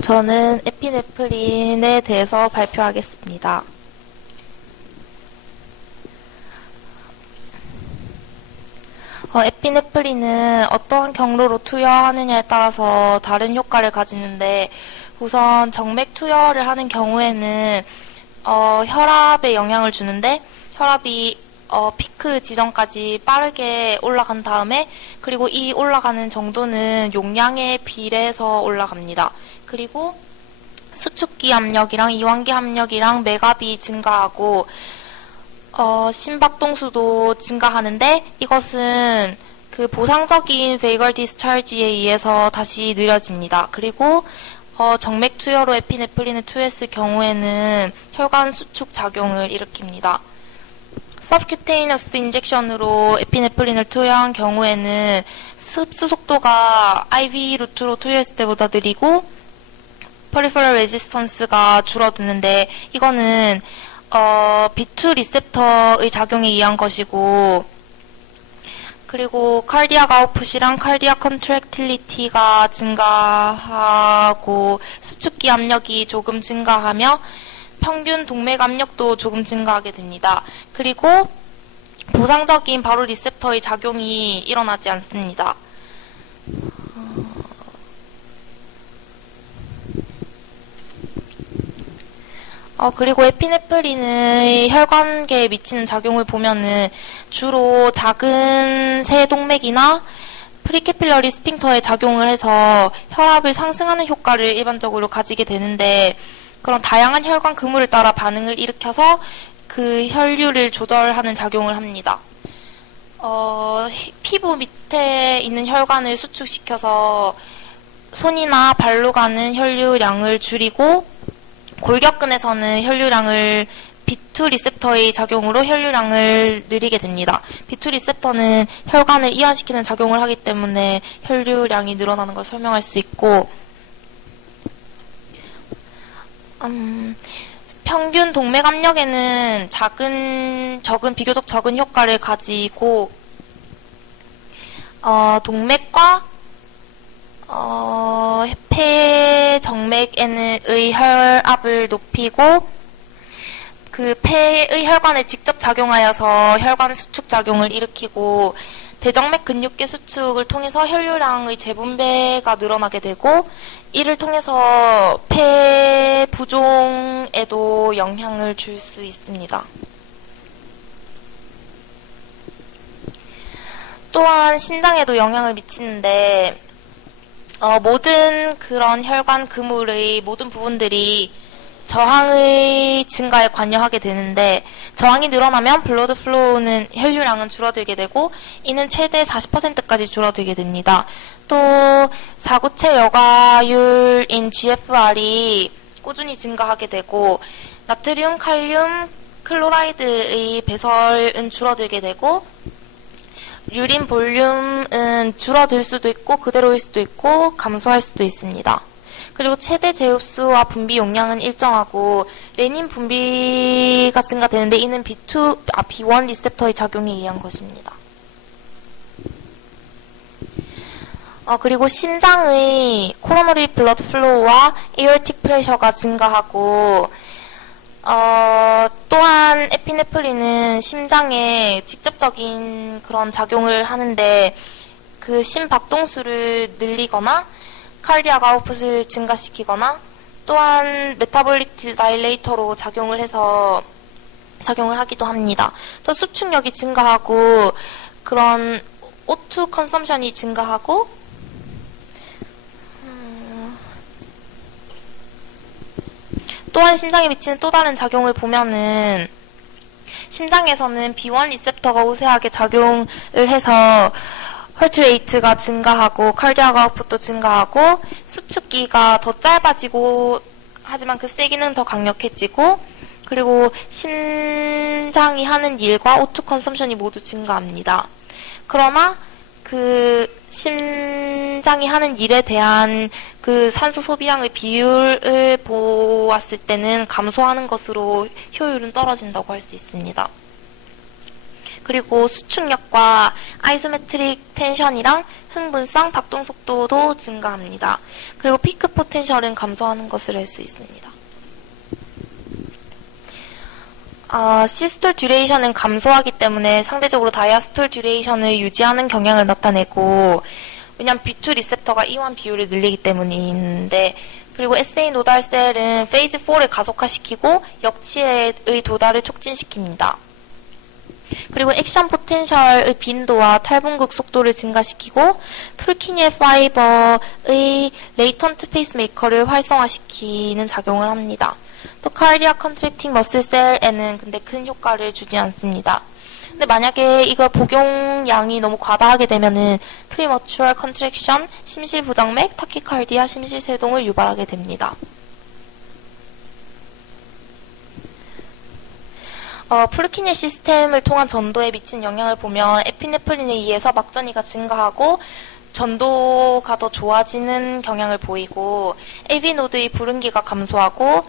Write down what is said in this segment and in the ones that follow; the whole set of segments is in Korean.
저는 에피네프린에 대해서 발표하겠습니다. 에피네프린은 어떠한 경로로 투여하느냐에 따라서 다른 효과를 가지는데, 우선 정맥 투여를 하는 경우에는 혈압에 영향을 주는데, 혈압이 피크 지점까지 빠르게 올라간 다음에, 그리고 이 올라가는 정도는 용량에 비례해서 올라갑니다. 그리고 수축기 압력이랑 이완기 압력이랑 맥압이 증가하고 심박동수도 증가하는데, 이것은 그 보상적인 베이걸 디스차지에 의해서 다시 느려집니다. 그리고 정맥 투여로 에피네프린을 투여했을 경우에는 혈관 수축 작용을 일으킵니다. 서브큐테이너스 인젝션으로 에피네프린을 투여한 경우에는 흡수 속도가 IV 루트로 투여했을 때보다 느리고 퍼리퍼럴 레지스턴스가 줄어드는데, 이거는 B2 리셉터의 작용에 의한 것이고, 그리고 칼디악 아웃풋이랑 칼디악 컨트랙틸리티가 증가하고 수축기 압력이 조금 증가하며 평균 동맥 압력도 조금 증가하게 됩니다. 그리고 보상적인 바로 리셉터의 작용이 일어나지 않습니다. 그리고 에피네프린의 혈관계에 미치는 작용을 보면은 주로 작은 세동맥이나 프리캐필러리 스핑터에 작용을 해서 혈압을 상승하는 효과를 일반적으로 가지게 되는데, 그런 다양한 혈관 그물을 따라 반응을 일으켜서 그 혈류를 조절하는 작용을 합니다. 피부 밑에 있는 혈관을 수축시켜서 손이나 발로 가는 혈류량을 줄이고, 골격근에서는 혈류량을 B2 리셉터의 작용으로 혈류량을 느리게 됩니다. B2 리셉터는 혈관을 이완시키는 작용을 하기 때문에 혈류량이 늘어나는 걸 설명할 수 있고, 평균 동맥 압력에는 비교적 적은 효과를 가지고, 동맥과 폐 정맥의 혈압을 높이고, 그 폐의 혈관에 직접 작용하여서 혈관 수축 작용을 일으키고, 대정맥 근육계 수축을 통해서 혈류량의 재분배가 늘어나게 되고, 이를 통해서 폐 부종에도 영향을 줄 수 있습니다. 또한 신장에도 영향을 미치는데, 모든 그런 혈관 그물의 모든 부분들이 저항의 증가에 관여하게 되는데, 저항이 늘어나면 블러드 플로우는 혈류량은 줄어들게 되고, 이는 최대 40%까지 줄어들게 됩니다. 또 사구체 여과율인 GFR이 꾸준히 증가하게 되고, 나트륨, 칼륨, 클로라이드의 배설은 줄어들게 되고, 유린 볼륨은 줄어들 수도 있고 그대로일 수도 있고 감소할 수도 있습니다. 그리고 최대 재흡수와 분비 용량은 일정하고, 레닌 분비가 증가되는데 이는 B1 리셉터의 작용에 의한 것입니다. 그리고 심장의 코로너리 블러드 플로우와 에어틱 프레셔가 증가하고, 또한 에피네프린은 심장에 직접적인 그런 작용을 하는데, 그 심박동수를 늘리거나 칼디악 아웃풋을 증가시키거나, 또한 메타볼릭 다일레이터로 작용을 하기도 합니다. 또 수축력이 증가하고, 그런 O2 컨섬션이 증가하고, 또한 심장에 미치는 또 다른 작용을 보면은, 심장에서는 B1 리셉터가 우세하게 작용을 해서 헐트 레이트가 증가하고 칼디악 아웃풋도 증가하고, 수축기가 더 짧아지고, 하지만 그 세기는 더 강력해지고, 그리고 심장이 하는 일과 O2 컨섬션이 모두 증가합니다. 그러나 그 심장이 하는 일에 대한 그 산소 소비량의 비율을 보았을 때는 감소하는 것으로 효율은 떨어진다고 할 수 있습니다. 그리고 수축력과 아이소메트릭 텐션이랑 흥분성, 박동 속도도 증가합니다. 그리고 피크 포텐셜은 감소하는 것을 알 수 있습니다. 시스톨 듀레이션은 감소하기 때문에 상대적으로 다이아스톨 듀레이션을 유지하는 경향을 나타내고, 왜냐하면 B2 리셉터가 E1 비율을 늘리기 때문인데, 그리고 SA 노달 셀은 페이즈 4를 가속화시키고 역치의 도달을 촉진시킵니다. 그리고 액션 포텐셜의 빈도와 탈분극 속도를 증가시키고 프루키니엘 파이버의 레이턴트 페이스메이커를 활성화시키는 작용을 합니다. 또 카르디악 컨트랙팅 머슬 셀에는 근데 큰 효과를 주지 않습니다. 근데 만약에 이걸 복용량이 너무 과다하게 되면은 프리머추얼 컨트랙션, 심실부정맥, 타키카르디아, 심실세동을 유발하게 됩니다. 프루키니엘 시스템을 통한 전도에 미친 영향을 보면 에피네프린에 의해서 막전이가 증가하고 전도가 더 좋아지는 경향을 보이고 AV 노드의 불응기가 감소하고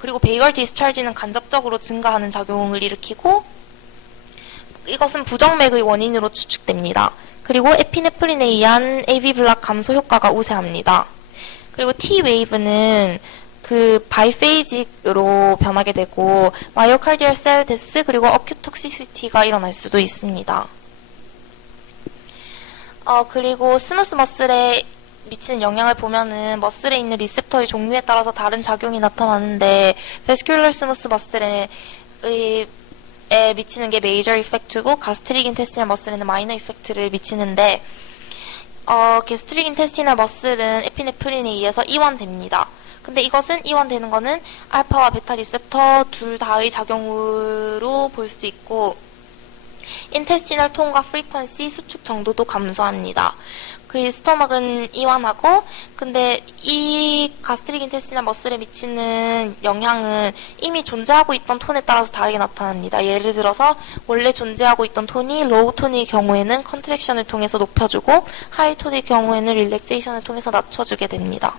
그리고 베이걸 디스찰지는 간접적으로 증가하는 작용을 일으키고 이것은 부정맥의 원인으로 추측됩니다. 그리고 에피네프린에 의한 AV 블락 감소 효과가 우세합니다. 그리고 T-웨이브는 그 바이페이직으로 변하게 되고 마이오카르디얼 셀 데스 그리고 어큐 톡시시티가 일어날 수도 있습니다. 그리고 스무스 머슬에 미치는 영향을 보면은 머슬에 있는 리셉터의 종류에 따라서 다른 작용이 나타나는데 베스큘러 스무스 머슬에 미치는 게 메이저 이펙트고 가스트릭 인테스티널 머슬에는 마이너 이펙트를 미치는데 게스트릭 인테스티널 머슬은 에피네프린에 의해서 이완됩니다. 근데 이것은 이완되는 거는 알파와 베타 리셉터 둘 다의 작용으로 볼 수 있고 인테스티널 톤과 프리퀀시 수축 정도도 감소합니다. 그 스토막은 이완하고 근데 이 가스트릭 인테스티널 머슬에 미치는 영향은 이미 존재하고 있던 톤에 따라서 다르게 나타납니다. 예를 들어서 원래 존재하고 있던 톤이 로우 톤의 경우에는 컨트랙션을 통해서 높여주고 하이 톤의 경우에는 릴렉세이션을 통해서 낮춰주게 됩니다.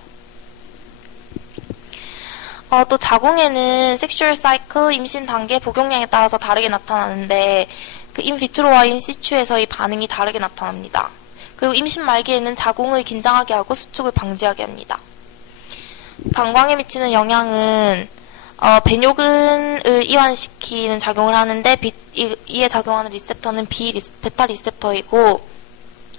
또 자궁에는 섹슈얼 사이클, 임신 단계, 복용량에 따라서 다르게 나타나는데 그 인비트로와 인시추에서의 반응이 다르게 나타납니다. 그리고 임신 말기에는 자궁을 긴장하게 하고 수축을 방지하게 합니다. 방광에 미치는 영향은 배뇨근을 이완시키는 작용을 하는데 이에 작용하는 리셉터는 베타 리셉터이고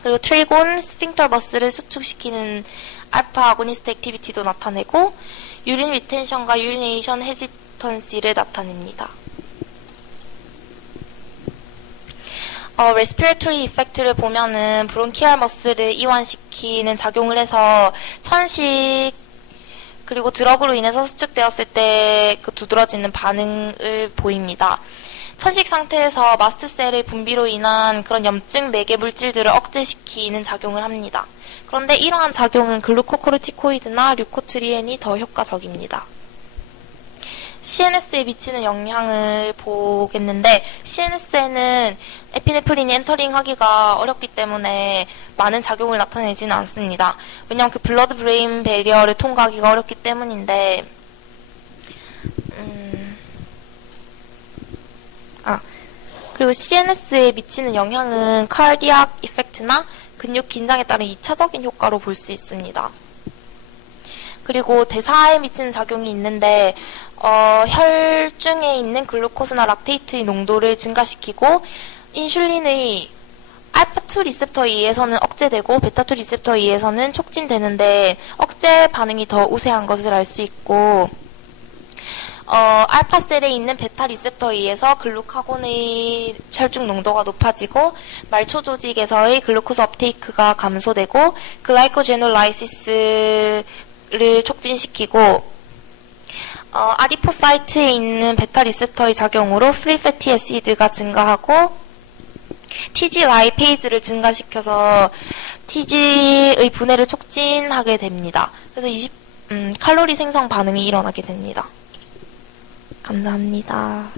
그리고 트리곤, 스핑터 머슬을 수축시키는 알파 아고니스트 액티비티도 나타내고 유린 리텐션과 유리네이션 헤지턴시를 나타냅니다. 레스피레토리 이펙트를 보면은 브론키알 머슬을 이완시키는 작용을 해서 천식 그리고 드럭으로 인해서 수축되었을 때 그 두드러지는 반응을 보입니다. 천식 상태에서 마스트셀의 분비로 인한 그런 염증 매개 물질들을 억제시키는 작용을 합니다. 그런데 이러한 작용은 글루코코르티코이드나 류코트리엔이 더 효과적입니다. CNS에 미치는 영향을 보겠는데 CNS에는 에피네프린이 엔터링하기가 어렵기 때문에 많은 작용을 나타내지는 않습니다. 왜냐하면 그 블러드 브레인 배리어를 통과하기가 어렵기 때문인데 그리고 CNS에 미치는 영향은 카르디악 이펙트나 근육 긴장에 따른 2차적인 효과로 볼 수 있습니다. 그리고 대사에 미치는 작용이 있는데 혈중에 있는 글루코스나 락테이트의 농도를 증가시키고 인슐린의 알파2 리셉터에 의해서는 억제되고 베타2 리셉터에 의해서는 촉진되는데 억제 반응이 더 우세한 것을 알 수 있고 알파셀에 있는 베타 리셉터에 의해서 글루카곤의 혈중 농도가 높아지고 말초 조직에서의 글루코스 업테이크가 감소되고 글라이코제놀라이시스를 촉진시키고 아디포사이트에 있는 베타 리셉터의 작용으로 프리 패티 애시드가 증가하고 TG 라이페이즈를 증가시켜서 TG의 분해를 촉진하게 됩니다. 그래서 칼로리 생성 반응이 일어나게 됩니다. 감사합니다.